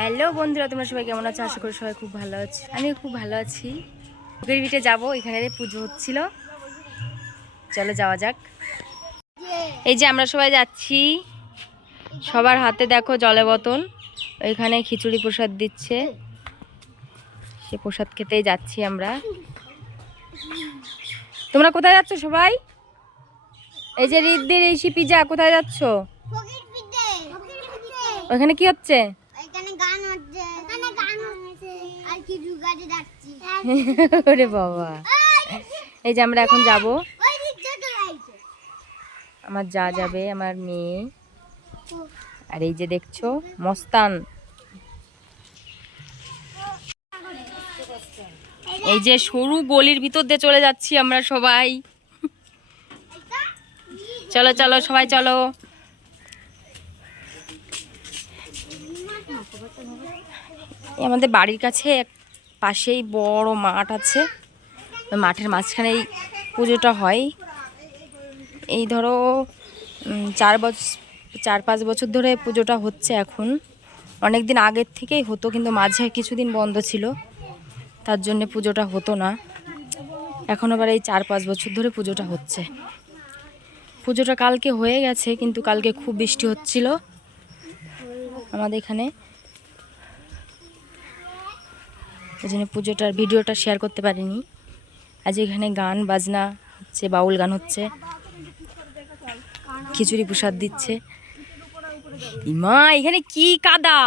Hello বন্ধুরা, তোমরা সবাই কেমন আছো? আশা করি সবাই খুব ভালো আছে। আমিও খুব ভালো আছি। পুকুর বিটে যাবো, এখানে পুজো হচ্ছিল, চলো যাওয়া যাক। এই যে আমরা সবাই যাচ্ছি, সবার হাতে দেখো জলের বোতল, ওইখানে খিচুড়ি প্রসাদ দিচ্ছে, সে প্রসাদ খেতেই যাচ্ছি আমরা। তোমরা কোথায় যাচ্ছ সবাই? এই যে রিদ্দির এই পিজা, কোথায় যাচ্ছ? ওখানে কি হচ্ছে? ওরে বাবা, এই যে আমরা এখন যাব, আমার যা যাবে, আমার মেয়ে, আর এই যে দেখছো মস্তান। এই যে সরু গলির ভিতর দিয়ে চলে যাচ্ছি আমরা সবাই। চলো চলো সবাই চলো। আমাদের বাড়ির কাছে পাশেই বড় মাঠ আছে, ওই মাঠের মাঝখানেই পুজোটা হয়। এই ধরো 4-5 বছর ধরে পুজোটা হচ্ছে। এখন অনেক দিন আগের থেকেই হতো, কিন্তু মাঝে কিছুদিন বন্ধ ছিল, তার জন্য পুজোটা হতো না। এখন আবার এই 4-5 বছর ধরে পুজোটা হচ্ছে। পুজোটা কালকে হয়ে গেছে, কিন্তু কালকে খুব বৃষ্টি হচ্ছিল আমাদের এখানে, এই জন্য পুজোটার ভিডিওটা শেয়ার করতে পারিনি। আজ এখানে গান বাজনা হচ্ছে, বাউল গান হচ্ছে, খিচুড়ি প্রসাদ দিচ্ছে। মা এখানে কি কাদা!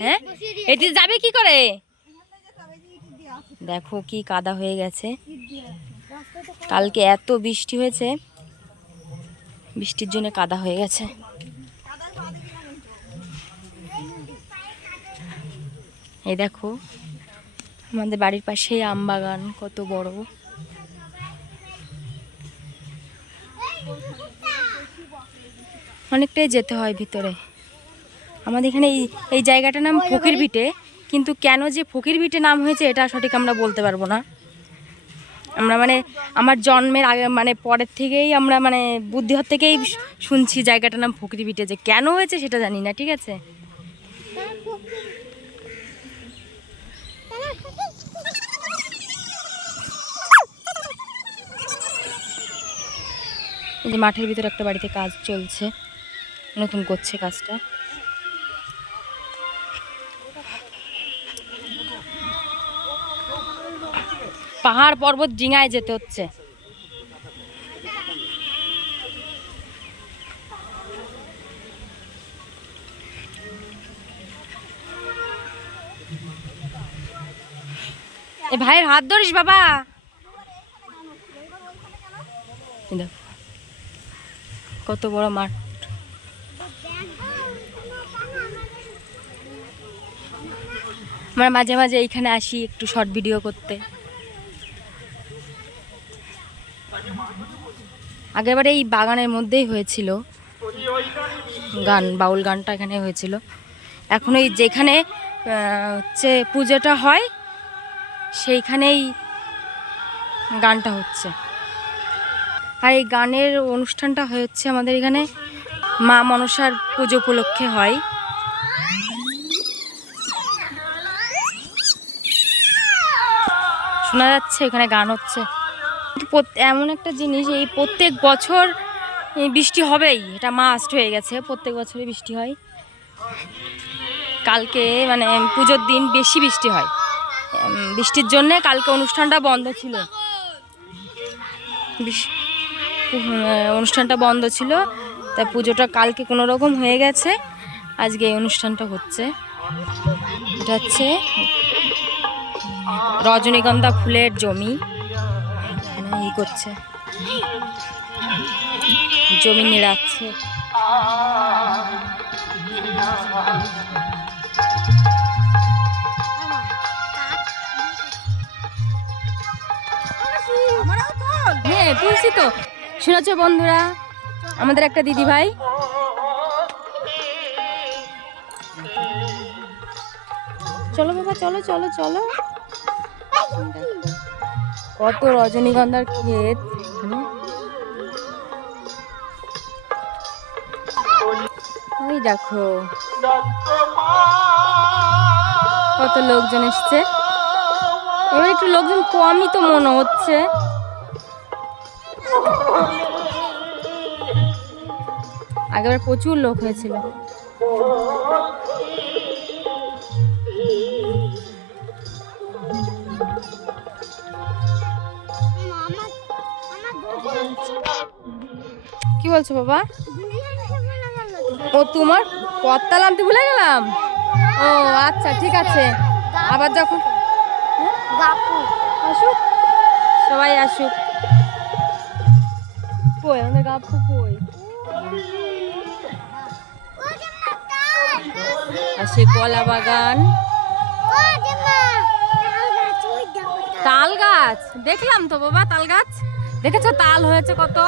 হ্যাঁ, এটি যাবে কি করে? দেখো কি কাদা হয়ে গেছে। কালকে এত বৃষ্টি হয়েছে, বৃষ্টির জন্য কাদা হয়ে গেছে। এই দেখো আমাদের বাড়ির পাশে আম বাগান, কত বড়। অনেকটাই যেতে হয় ভিতরে। আমাদের এখানে এই জায়গাটার নাম ফকির ভিটে, কিন্তু কেন যে ফকির ভিটে নাম হয়েছে এটা সঠিক আমরা বলতে পারবো না। আমরা মানে আমার জন্মের আগে মানে পরের থেকেই আমরা মানে বুদ্ধিহর থেকেই শুনছি জায়গাটার নাম ফকির ভিটে, যে কেন হয়েছে সেটা জানি না। ঠিক আছে, এই যে মাঠের ভিতরে একটা বাড়িতে কাজ চলছে, নতুন করছে কাজটা। পাহাড় পর্বত ডিঙায় যেতে হচ্ছে। এ ভাইয়ের হাত ধরিস বাবা। কত বড় মাঠ। আমরা মাঝে মাঝে এইখানে আসি একটু শর্ট ভিডিও করতে। আগেরবার এই বাগানের মধ্যেই হয়েছিল গান, বাউল গানটা এখানে হয়েছিল। এখন এই যেখানে হচ্ছে পুজোটা হয় সেইখানেই গানটা হচ্ছে। আর এই গানের অনুষ্ঠানটা হচ্ছে আমাদের এখানে মা মনসার পুজো উপলক্ষে হয়। শোনা যাচ্ছে এখানে গান হচ্ছে। এমন একটা জিনিস, এই প্রত্যেক বছর বৃষ্টি হবেই, এটা মাস্ট হয়ে গেছে। প্রত্যেক বছরই বৃষ্টি হয়। কালকে মানে পুজোর দিন বেশি বৃষ্টি হয়, বৃষ্টির জন্যে কালকে অনুষ্ঠানটা বন্ধ ছিল। অনুষ্ঠানটা বন্ধ ছিল, তাই পুজোটা কালকে কোনো রকম হয়ে গেছে, আজকে এই অনুষ্ঠানটা হচ্ছে। এটা হচ্ছে রজনীগন্ধা ফুলের জমি, এখানে ই করছে, জমি নিড়াচ্ছে। হ্যাঁ তুলছি তো। শুনেছ বন্ধুরা, আমাদের একটা দিদি ভাই, চলো বাবা চলো চলো চলো। কত রজনীগন্ধার ক্ষেত, ওই দেখো। কত লোকজন এসছে। এবার একটু লোকজন কমই তো মনে হচ্ছে। আগেবার প্রচুর লোক হয়েছিল। কি বলছো বাবা? ও তোমার পত্তাল আনতে ভুলে গেলাম। ও আচ্ছা ঠিক আছে, আবার যখন আসুক সবাই আসুক। কই আমাদের গাপু কই? আর সে কলা বাগান, তাল গাছ দেখলাম তো বাবা। তাল গাছ দেখেছো? তাল হয়েছে কত।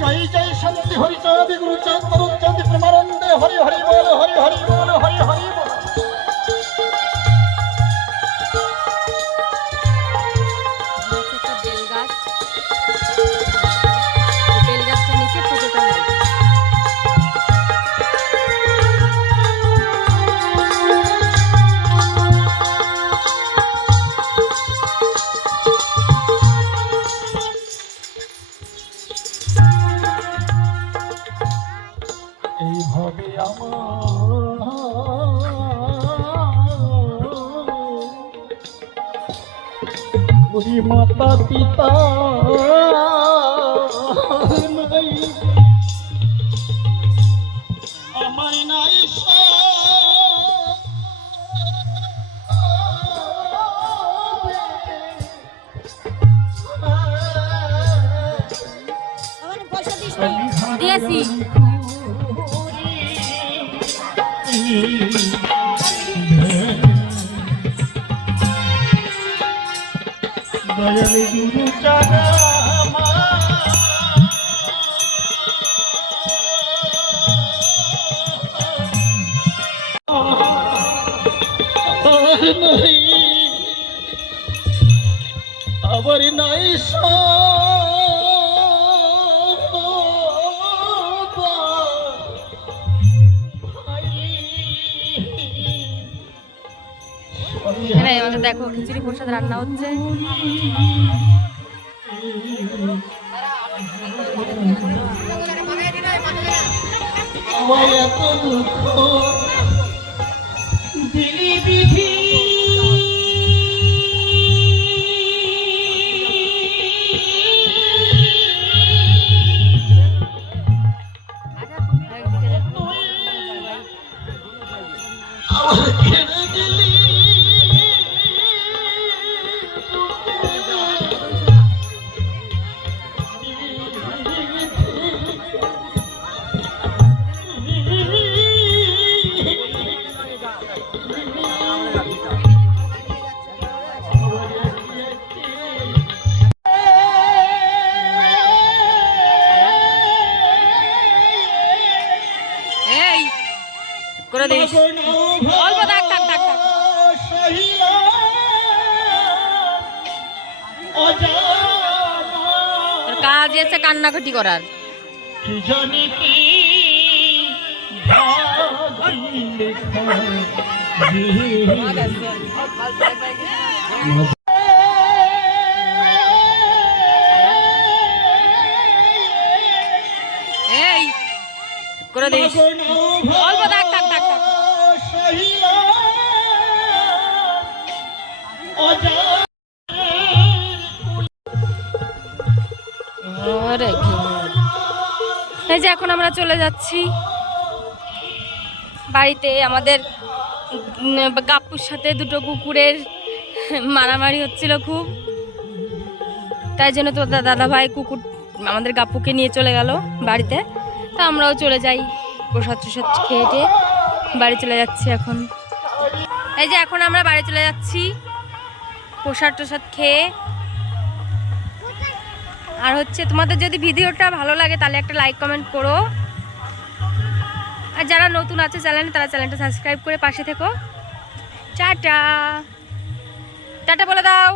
जय जय शांति हरि चाँद गुरु चाँद तरुण चाँद प्रेमानंद हरि हरि बोल हरि हरि बोल हरि हरि बोल। এইভাবে আমার মাতা পিতা নাই, আমার নাই দিয়েছি। দয়াল গুরু চারা নাই, আবার নাই এখানে আমাদের দেখো খিচুড়ি প্রসাদ রান্না হচ্ছে। আমার এত দুঃখ দিলি বিধি, আমার ছেড়ে গেলি এই করে দিস অল্প দাগ টাক টাক টাক। তোর কাজ এসে কান্নাকাটি করার। জানি কি এই করে দিস অল্প দাগ টাক টাক টাক। এই যে এখন আমরা চলে যাচ্ছি বাড়িতে। আমাদের গাপ্পুর সাথে দুটো কুকুরের মারামারি হচ্ছিল খুব, তাই জন্য তো দাদা ভাই কুকুর আমাদের গাপ্পুকে নিয়ে চলে গেল বাড়িতে। তা আমরাও চলে যাই, প্রসাদ টসাদ খেয়ে টেয়ে বাড়ি চলে যাচ্ছি এখন। এই যে এখন আমরা বাড়ি চলে যাচ্ছি প্রসাদ টসাদ খেয়ে। আর হচ্ছে তোমাদের যদি ভিডিওটা ভালো লাগে তাহলে একটা লাইক কমেন্ট করো, আর যারা নতুন আছে চ্যানেলে তারা চ্যানেলটা সাবস্ক্রাইব করে পাশে থেকো। টাটা টাটা বলে দাও।